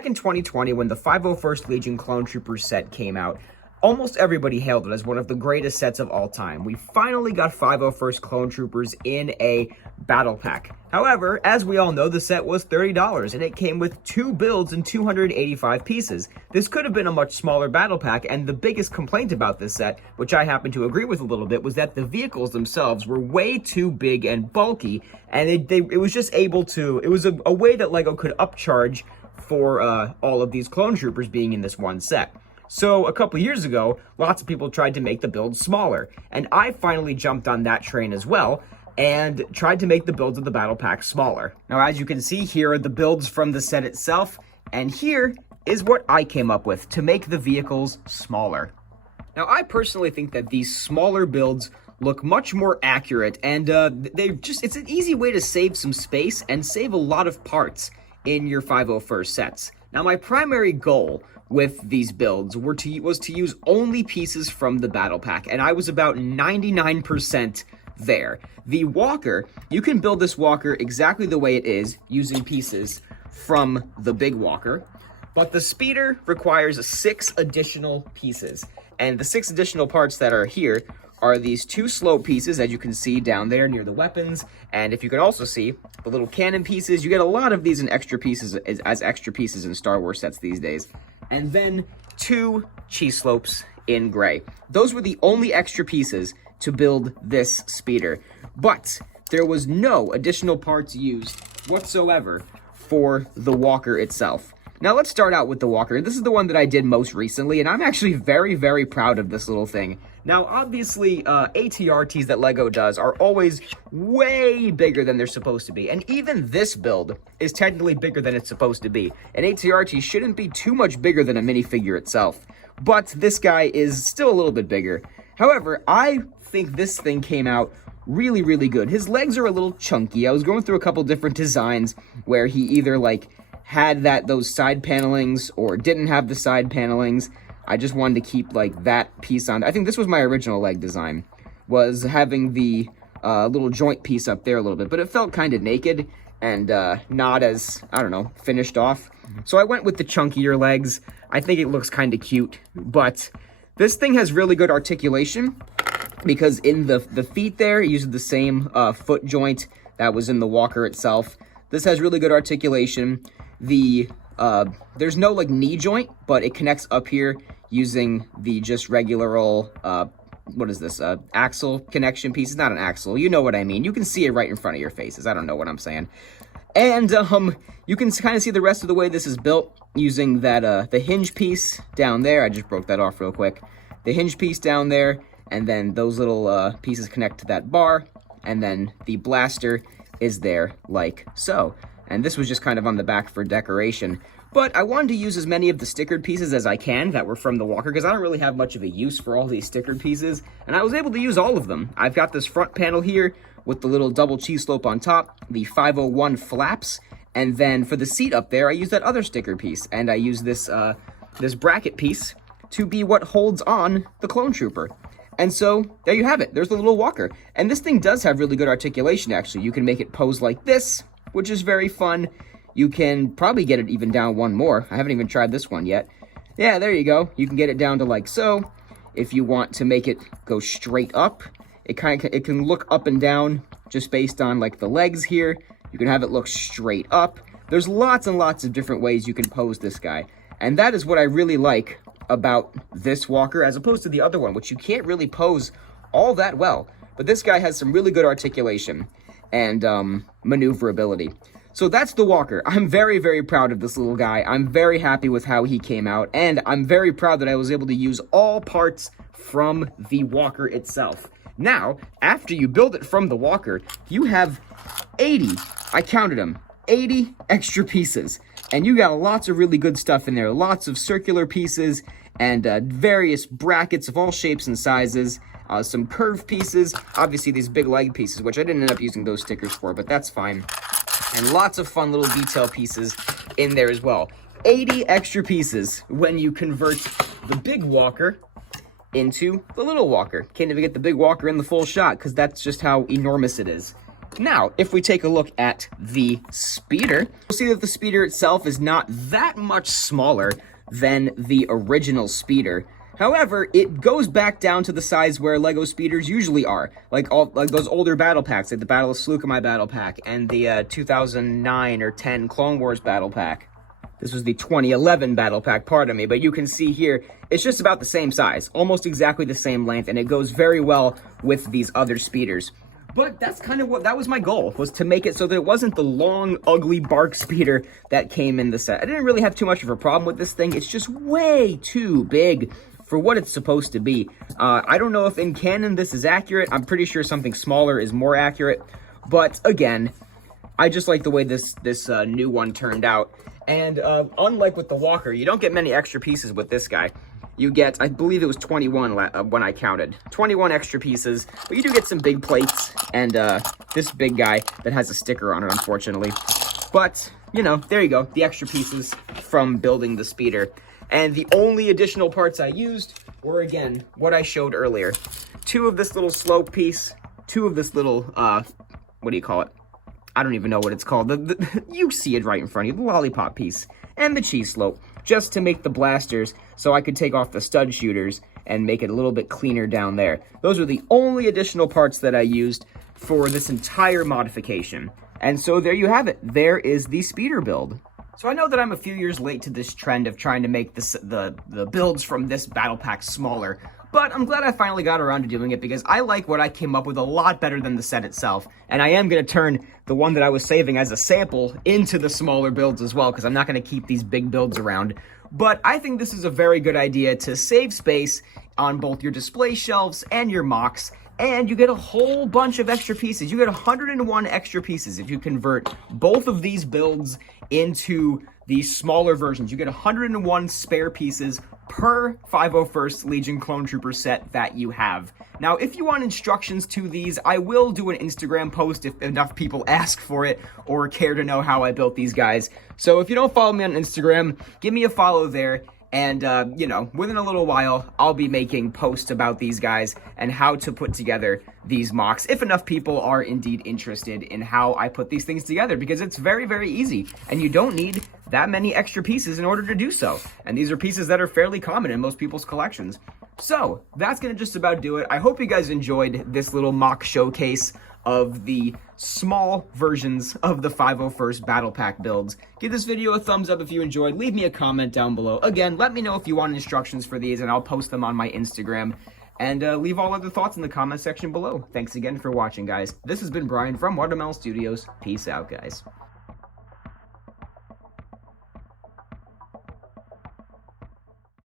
back in 2020, when the 501st Legion Clone Troopers set came out, almost everybody hailed it as one of the greatest sets of all time. We finally got 501st Clone Troopers in a battle pack. However, as we all know, the set was $30, and it came with 2 builds and 285 pieces. This could have been a much smaller battle pack, and the biggest complaint about this set, which I happen to agree with a little bit, was that the vehicles themselves were way too big and bulky, and it was just able to, it was a way that LEGO could upcharge for all of these Clone Troopers being in this one set. So a couple years ago, lots of people tried to make the builds smaller, and I finally jumped on that train as well, and tried to make the builds of the battle pack smaller. Now, as you can see, here are the builds from the set itself, and here is what I came up with to make the vehicles smaller. Now, I personally think that these smaller builds look much more accurate, and it's an easy way to save some space and save a lot of parts in your 501st sets. Now, my primary goal with these builds was to use only pieces from the battle pack, and I was about 99% there. The walker, you can build this walker exactly the way it is using pieces from the big walker, but the speeder requires 6 additional pieces, and the 6 additional parts that are here are these 2 slope pieces, as you can see down there near the weapons, and if you can also see the little cannon pieces. You get a lot of these in extra pieces as extra pieces in Star Wars sets these days. And then 2 cheese slopes in gray. Those were the only extra pieces to build this speeder, but there was no additional parts used whatsoever for the walker itself. Now let's start out with the walker. This is the one that I did most recently, and I'm actually very, very proud of this little thing. Now, obviously, ATRTs that LEGO does are always way bigger than they're supposed to be, and even this build is technically bigger than it's supposed to be. An ATRT shouldn't be too much bigger than a minifigure itself, but this guy is still a little bit bigger. However, I think this thing came out really, really good. His legs are a little chunky. I was going through a couple different designs where he either, had those side panelings or didn't have the side panelings. I just wanted to keep, that piece on. I think this was my original leg design, was having the little joint piece up there a little bit, but it felt kind of naked and not as, I don't know, finished off. So I went with the chunkier legs. I think it looks kind of cute, but this thing has really good articulation because in the feet there, it uses the same foot joint that was in the walker itself. This has really good articulation. There's no knee joint, but it connects up here using the just regular old, what is this, axle connection piece. It's not an axle, you know what I mean. You can see it right in front of your faces. I don't know what I'm saying. And you can kind of see the rest of the way this is built using that, the hinge piece down there. I just broke that off real quick. The hinge piece down there, and then those little pieces connect to that bar, and then the blaster is there like so. And this was just kind of on the back for decoration. But I wanted to use as many of the stickered pieces as I can that were from the walker, because I don't really have much of a use for all these stickered pieces, and I was able to use all of them. I've got this front panel here with the little double cheese slope on top, the 501 flaps, and then for the seat up there, I used that other sticker piece, and I used this, this bracket piece to be what holds on the Clone Trooper. And so, there you have it. There's the little walker. And this thing does have really good articulation, actually. You can make it pose like this, which is very fun. You can probably get it even down one more. I haven't even tried this one yet. Yeah, there you go. You can get it down to like so. If you want to make it go straight up, it can look up and down just based on the legs here. You can have it look straight up. There's lots and lots of different ways you can pose this guy. And that is what I really like about this walker as opposed to the other one, which you can't really pose all that well. But this guy has some really good articulation and maneuverability. So that's the walker. I'm very, very proud of this little guy. I'm very happy with how he came out, and I'm very proud that I was able to use all parts from the walker itself. Now, after you build it from the walker, you have 80, I counted them, 80 extra pieces. And you got lots of really good stuff in there. Lots of circular pieces and various brackets of all shapes and sizes. Some curved pieces, obviously these big leg pieces, which I didn't end up using those stickers for, but that's fine. And lots of fun little detail pieces in there as well. 80 extra pieces when you convert the big walker into the little walker. Can't even get the big walker in the full shot because that's just how enormous it is. Now, if we take a look at the speeder, you'll see that the speeder itself is not that much smaller than the original speeder. However, it goes back down to the size where LEGO speeders usually are, like those older battle packs, like the Battle of Slukamai battle pack and the 2009 or 10 Clone Wars battle pack. This was the 2011 battle pack, pardon me, but you can see here, it's just about the same size, almost exactly the same length, and it goes very well with these other speeders. But that's kind of that was my goal, was to make it so that it wasn't the long, ugly BARC speeder that came in the set. I didn't really have too much of a problem with this thing. It's just way too big for what it's supposed to be. I don't know if in canon this is accurate. I'm pretty sure something smaller is more accurate. But again, I just like the way this new one turned out. And unlike with the Walker, you don't get many extra pieces with this guy. You get, I believe it was 21 when I counted. 21 extra pieces, but you do get some big plates and this big guy that has a sticker on it, unfortunately. But, you know, there you go, the extra pieces from building the speeder. And the only additional parts I used were, again, what I showed earlier. 2 of this little slope piece, 2 of this little, what do you call it? I don't even know what it's called. You see it right in front of you, the lollipop piece, and the cheese slope, just to make the blasters so I could take off the stud shooters and make it a little bit cleaner down there. Those are the only additional parts that I used for this entire modification. And so there you have it. There is the speeder build. So I know that I'm a few years late to this trend of trying to make the builds from this battle pack smaller, but I'm glad I finally got around to doing it because I like what I came up with a lot better than the set itself, and I am going to turn the one that I was saving as a sample into the smaller builds as well because I'm not going to keep these big builds around. But I think this is a very good idea to save space on both your display shelves and your MOCs, and you get a whole bunch of extra pieces. You get 101 extra pieces if you convert both of these builds into these smaller versions. You get 101 spare pieces per 501st Legion Clone Trooper set that you have. Now, if you want instructions to these, I will do an Instagram post if enough people ask for it or care to know how I built these guys. So if you don't follow me on Instagram, give me a follow there. And, you know, within a little while, I'll be making posts about these guys and how to put together these MOCs, if enough people are indeed interested in how I put these things together, because it's very, very easy, and you don't need that many extra pieces in order to do so. And these are pieces that are fairly common in most people's collections. So, that's going to just about do it. I hope you guys enjoyed this little MOC showcase of the small versions of the 501st Battle Pack builds. Give this video a thumbs up if you enjoyed. Leave me a comment down below. Again, let me know if you want instructions for these, and I'll post them on my Instagram. And leave all other thoughts in the comment section below. Thanks again for watching, guys. This has been Brian from Watermelon Studios. Peace out, guys.